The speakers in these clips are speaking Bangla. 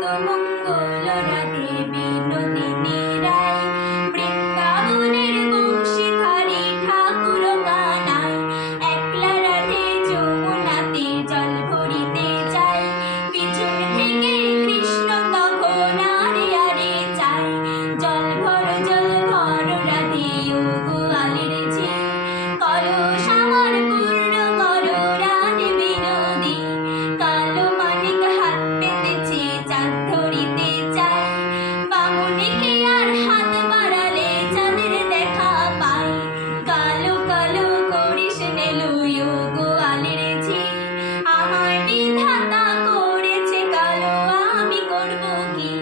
কত মঙ্গল রাধে বিনোদিনী রায় বৃন্দাবনের বংশীধারী ঠাকুর কানাই একলা রাধে যমুনাতে জল ভরিতে যায় পিছন থেকে কৃষ্ণ তখন আরে আরে চায় জল ভর রাধে ও গোয়ালের ঝি কলস আমার পূর্ণ করো রাধে বিনোদী কালো মানিক হাত পেতেছে চাঁদ ধরিতে চায় বামুনিকে আর হাত বাড়ালে চাঁদের দেখা পায় কালো কালো করিস নেলু ও গোয়ালের ঝি আমার বিধাতা করেছে কালো আমি করব কি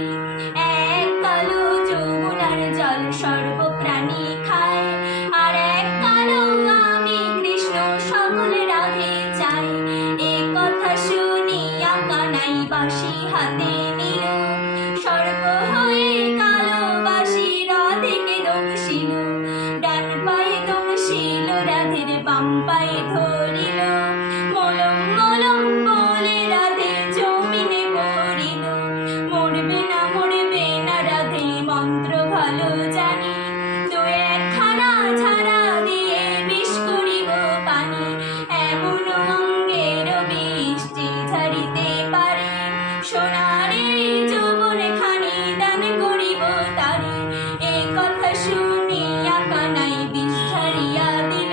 এক কালো যমুনার জল সর্বপ্রাণী খায় আর এক কালো আমি কৃষ্ণ সকলে রাধে চাই এ কথা শুনিয়া কানাই বাঁশি হাতে নিল সর্ব হয়ে কালো বাঁশি রাধেকে দংশিল ডান পায়ে দংশিল রাধের বাম পায়ে ধরিল মলম মলম